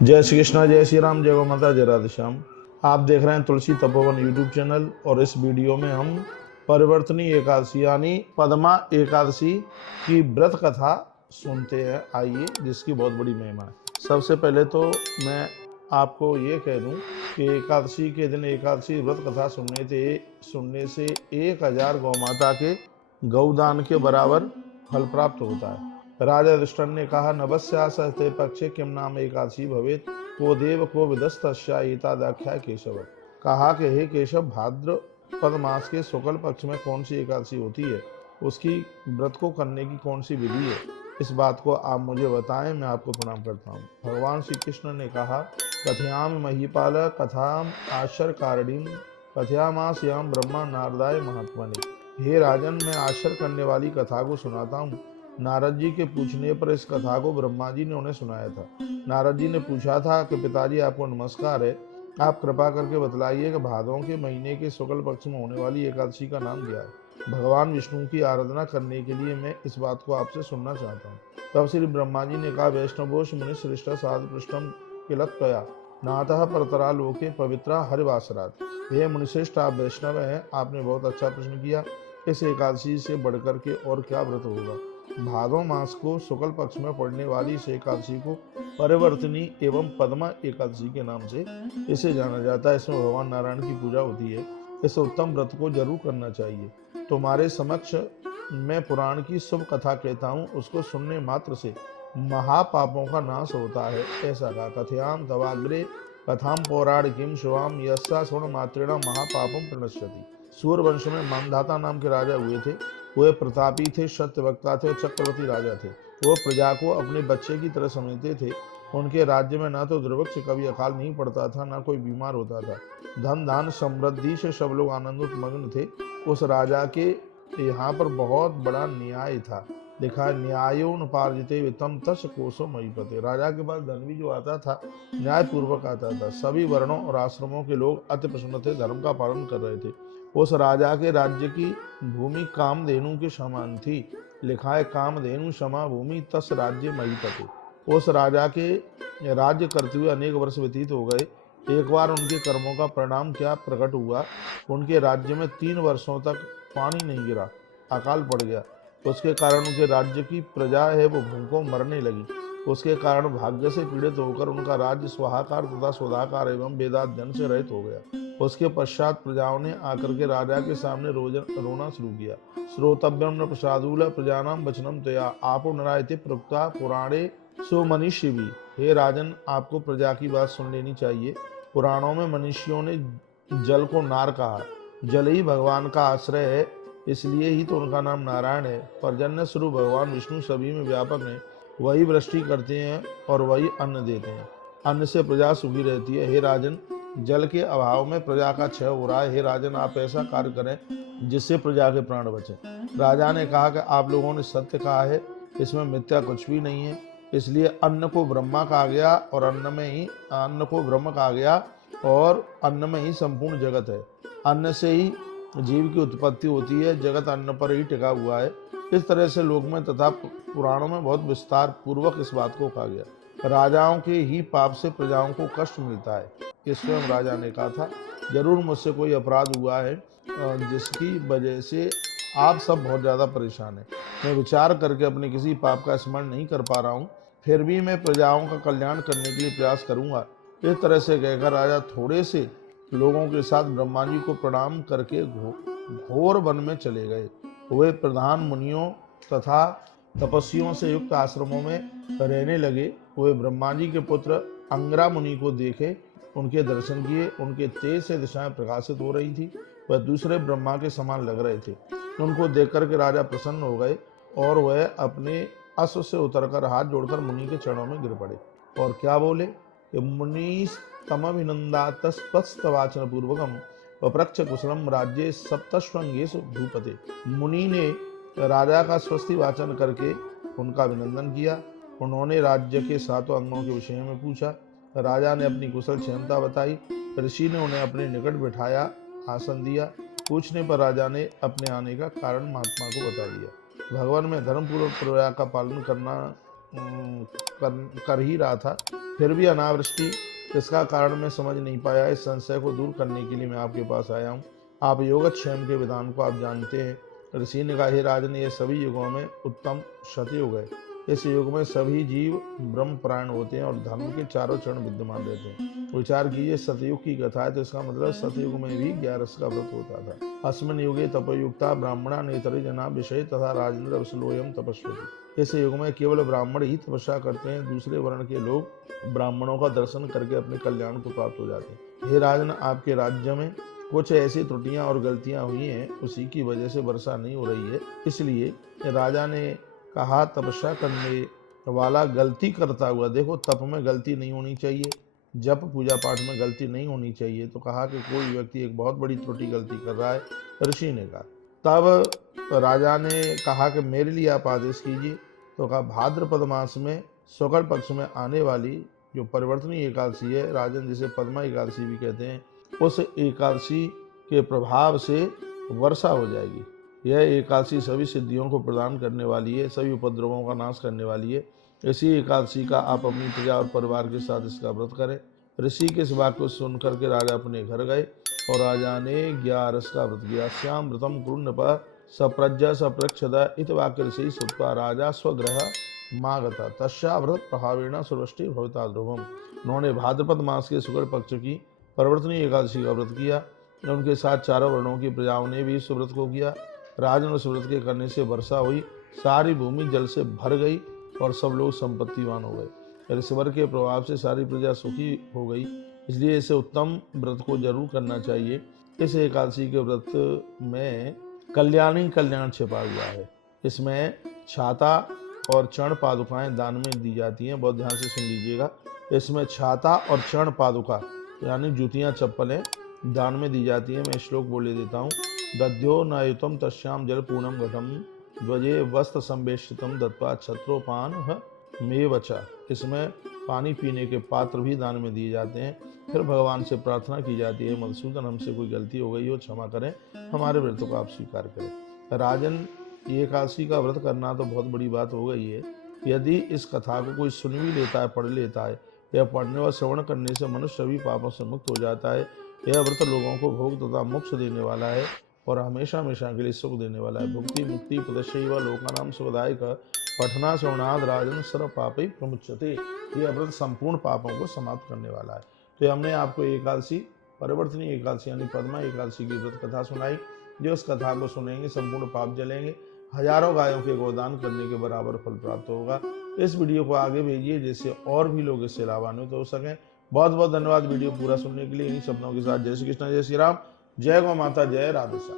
जय श्री कृष्णा, जय श्री राम, जय गौ माता, जय राधे श्याम। आप देख रहे हैं तुलसी तपोवन यूट्यूब चैनल और इस वीडियो में हम परिवर्तनी एकादशी यानी पद्मा एकादशी की व्रत कथा सुनते हैं। आइए, जिसकी बहुत बड़ी महिमा है। सबसे पहले तो मैं आपको ये कह दूं कि एकादशी के दिन एकादशी व्रत कथा सुनने से 1000 गौ माता के गौदान के बराबर फल प्राप्त होता है। राजा युधिष्ठिर ने कहा, नभस्यासहते पक्षे किम नाम एकादशी भवेत, को देव को विदस्तस्या एतादाख्या केशव। कहा कि हे केशव, भाद्रपद मास के शुक्ल पक्ष में कौन सी एकादशी होती है, उसकी व्रत को करने की कौन सी विधि है, इस बात को आप मुझे बताएं, मैं आपको प्रणाम करता हूँ। भगवान श्री कृष्ण ने कहा, कथयाम महीपाल कथाम आश्चर्य कारणीम कथयामास्याम ब्रह्मा नारदाय महात्मने। हे राजन, मैं आश्चर्य करने वाली कथा को सुनाता हूँ। नारद जी के पूछने पर इस कथा को ब्रह्मा जी ने उन्हें सुनाया था। नारद जी ने पूछा था कि पिताजी, आपको नमस्कार है, आप कृपा करके बतलाइए कि भादों के महीने के शुक्ल पक्ष में होने वाली एकादशी का नाम क्या है। भगवान विष्णु की आराधना करने के लिए मैं इस बात को आपसे सुनना चाहता हूँ। तब श्री ब्रह्मा जी ने कहा, वैष्णवोश मुनि श्रेष्ठ साध पृष्ठम किलत्वया नातः परतरा लोके पवित्रा हरिवासरात। हे मुनिश्रेष्ठ, आप वैष्णव हैं, आपने बहुत अच्छा प्रश्न किया। इस एकादशी से बढ़कर के और क्या व्रत होगा। भादों मास को शुक्ल पक्ष में पड़ने वाली इस एकादशी को परिवर्तनी एवं पद्मा एकादशी के नाम से इसे जाना जाता है। इसमें भगवान नारायण की पूजा होती है। इस उत्तम व्रत को जरूर करना चाहिए। तुम्हारे समक्ष मैं पुराण की शुभ कथा कहता हूँ, उसको सुनने मात्र से महापापों का नाश होता है। ऐसा कहा। कथयाम तवाग्रे कथाम पौराणिकीम शुभाम यस्सा स्वर्ण मात्रेण महापापम प्रणश्यति। सूर्यवंश में मानधाता नाम के राजा हुए थे। वे प्रतापी थे, सत्यवक्ता थे, चक्रवर्ती राजा थे। वो प्रजा को अपने बच्चे की तरह समझते थे। उनके राज्य में ना तो दुर्भिक्ष कभी अकाल नहीं पड़ता था, ना कोई बीमार होता था। धन धान समृद्धि से सब लोग आनंदित मग्न थे। उस राजा के यहाँ पर बहुत बड़ा न्याय था। लिखा है, न्यायोनुपार्जिते वित्तम तस् कोशो महीपते। राजा के पास धन भी जो आता था, न्याय पूर्वक आता था। सभी वर्णों और आश्रमों के लोग अति प्रसन्न थे, धर्म का पालन कर रहे थे। उस राजा के राज्य की भूमि कामधेनु के समान थी। लिखा है, कामधेनु समा भूमि तस राज्य महीपते। उस राजा के राज्य करते हुए अनेक वर्ष व्यतीत हो गए। एक बार उनके कर्मों का परिणाम क्या प्रकट हुआ। उनके राज्य में 3 वर्षों तक पानी नहीं गिरा, अकाल पड़ गया। उसके कारण उनके राज्य की प्रजा है वो भूखों मरने लगी। उसके कारण भाग्य से पीड़ित होकर उनका राज्य स्वाहाकार तथा सुधाकार एवं वेदाध्ययन से रहित हो गया। उसके पश्चात प्रजाओं ने आकर के राजा के सामने रोना शुरू किया। श्रोतव्यम न प्रसादूल प्रजानाम वचनम तया आपो नरायते प्रोक्ता पुराणे सो मनीषी भी। हे राजन, आपको प्रजा की बात सुन लेनी चाहिए। पुराणों में मनुष्यों ने जल को नार कहा। जल ही भगवान का आश्रय है, इसलिए ही तो उनका नाम नारायण है। पर्जन्य स्वरूप भगवान विष्णु सभी में व्यापक हैं। वही वृष्टि करते हैं और वही अन्न देते हैं। अन्न से प्रजा सुखी रहती है। हे राजन, जल के अभाव में प्रजा का क्षय हो रहा है। हे राजन, आप ऐसा कार्य करें जिससे प्रजा के प्राण बचे। राजा ने कहा कि आप लोगों ने सत्य कहा है, इसमें मिथ्या कुछ भी नहीं है। इसलिए अन्न को ब्रह्मा कहा गया और अन्न को ब्रह्म कहा गया और अन्न में ही संपूर्ण जगत है। अन्न से ही जीव की उत्पत्ति होती है। जगत अन्न पर ही टिका हुआ है। इस तरह से लोक में तथा पुराणों में बहुत विस्तार पूर्वक इस बात को कहा गया। राजाओं के ही पाप से प्रजाओं को कष्ट मिलता है, ये स्वयं राजा ने कहा था। जरूर मुझसे कोई अपराध हुआ है जिसकी वजह से आप सब बहुत ज़्यादा परेशान हैं। मैं विचार करके अपने किसी पाप का स्मरण नहीं कर पा रहा हूँ, फिर भी मैं प्रजाओं का कल्याण करने के लिए प्रयास करूँगा। इस तरह से कहकर राजा थोड़े से लोगों के साथ ब्रह्मा जी को प्रणाम करके घोर वन में चले गए। वे प्रधान मुनियों तथा तपस्वियों से युक्त आश्रमों में रहने लगे। वे ब्रह्मा जी के पुत्र अंगरा मुनि को देखे, उनके दर्शन किए। उनके तेज से दिशाएं प्रकाशित हो रही थी। वह दूसरे ब्रह्मा के समान लग रहे थे। उनको देख करके राजा प्रसन्न हो गए और वह अपने अश्व से उतरकर हाथ जोड़कर मुनि के चरणों में गिर पड़े और क्या बोले कि मुनि तमभिनंदातस्तवाचन पूर्वकम वप्रक्ष कुशलम राज्य सप्तश्वंगेश भूपते। मुनि ने राजा का स्वस्ति वाचन करके उनका अभिनंदन किया। उन्होंने राज्य के 7 अंगों के विषय में पूछा। राजा ने अपनी कुशल क्षमता बताई। ऋषि ने उन्हें अपने निकट बिठाया, आसन दिया। पूछने पर राजा ने अपने आने का कारण महात्मा को बता दिया। भगवान में धर्मपूर्वक प्रजा का पालन करना कर ही रहा था, फिर भी अनावृष्टि, इसका कारण मैं समझ नहीं पाया। इस संशय को दूर करने के लिए मैं आपके पास आया हूँ। आप योगक्षेम के विधान को आप जानते हैं। ऋषि ने कहा, हे राजन, ये सभी युगों में उत्तम सतयुग है। इस युग में सभी जीव ब्रह्म परायण होते हैं और धर्म के चारों चरण विद्यमान रहते हैं। विचार कीजिए, सतयुग की कथा है तो इसका मतलब सतयुग में भी 11 का व्रत होता था। अस्मिन् युगे तपयुक्ता ब्राह्मणा नेतरि जना विषय तथा राजेंद्र वसलोयम तपस्वती। इस युग में केवल ब्राह्मण ही तपस्या करते हैं, दूसरे वर्ण के लोग ब्राह्मणों का दर्शन करके अपने कल्याण को प्राप्त हो जाते हैं। हे राजन, आपके राज्य में कुछ ऐसी त्रुटियां और गलतियां हुई हैं, उसी की वजह से वर्षा नहीं हो रही है। इसलिए राजा ने कहा, तपस्या करने वाला गलती करता हुआ, देखो तप में गलती नहीं होनी चाहिए, जप पूजा पाठ में गलती नहीं होनी चाहिए, तो कहा कि कोई व्यक्ति एक बहुत बड़ी त्रुटि गलती कर रहा है। ऋषि ने कहा, तब राजा ने कहा कि मेरे लिए आप आदेश कीजिए। तो कहा, भाद्रपद मास में शुक्ल पक्ष में आने वाली जो परिवर्तनीय एकादशी है राजन, जिसे पद्मा एकादशी भी कहते हैं, उस एकादशी के प्रभाव से वर्षा हो जाएगी। यह एकादशी सभी सिद्धियों को प्रदान करने वाली है, सभी उपद्रवों का नाश करने वाली है। इसी एकादशी का आप अपनी प्रजा और परिवार के साथ इसका व्रत करें। ऋषि के इस वाक्य को सुनकर के राजा अपने घर गए और राजा ने 11 का व्रत किया। श्याम व्रतम कुरुन्नप सप्रज्ञ सप्रक्षद इत वाक्य ऋषि सुत्वा राजा स्वगृह मागता तस्या व्रत प्रभावेण सर्वष्टि भवता ध्रुवम। उन्होंने भाद्रपद मास के शुक्ल पक्ष की परिवर्तनीय एकादशी का व्रत किया। उनके साथ चारों वर्णों की प्रजाओं ने भी इस व्रत को किया। राजन उस व्रत के करने से वर्षा हुई, सारी भूमि जल से भर गई और सब लोग संपत्तिवान हो गए। ऋषिवर के प्रभाव से सारी प्रजा सुखी हो गई। इसलिए इसे उत्तम व्रत को जरूर करना चाहिए। इस एकादशी के व्रत में कल्याणी कल्याण छिपा हुआ है। इसमें छाता और चरण पादुकाएं दान में दी जाती हैं। बहुत ध्यान से सुन लीजिएगा। इसमें छाता और चरण पादुका यानी जूतियां चप्पलें दान में दी जाती हैं। मैं श्लोक बोले देता हूँ। दध्यो नायुतम तस्याम जल पूर्णम घटम ध्वजे वस्त्र संवेष्टितम दत्वा छत्रोपान मेवचा। इसमें पानी पीने के पात्र भी दान में दिए जाते हैं। फिर भगवान से प्रार्थना की जाती है, मधुसूदन, हमसे कोई गलती हो गई हो क्षमा करें, हमारे व्रत को आप स्वीकार करें। राजन, ये एकादशी का व्रत करना तो बहुत बड़ी बात हो गई है। यदि इस कथा को कोई सुन भी लेता है, पढ़ लेता है, या पढ़ने व श्रवण करने से मनुष्य सभी पापों से मुक्त हो जाता है। यह व्रत लोगों को भोग तथा मोक्ष देने वाला है और हमेशा हमेशा के लिए सुख देने वाला है। भुक्ति मुक्ति पदशैव लोकानाम सुखदायक पठना श्रवणाद राजन सर्व पापै प्रमुच्यते। यह व्रत संपूर्ण पापों को समाप्त करने वाला है। तो हमने आपको एकादशी, परिवर्तनीय एकादशी यानी पद्मा एकादशी की व्रत कथा सुनाई। जो इस कथा को सुनेंगे संपूर्ण पाप जलेंगे, हजारों गायों के गोदान करने के बराबर फल प्राप्त होगा। इस वीडियो को आगे भेजिए जिससे और भी लोग इससे लाभान्वित हो सकें। बहुत बहुत धन्यवाद वीडियो पूरा सुनने के लिए। इन्हीं शब्दों के साथ जय श्री कृष्ण, जय श्री राम, जय गौ माता, जय राधे श्याम।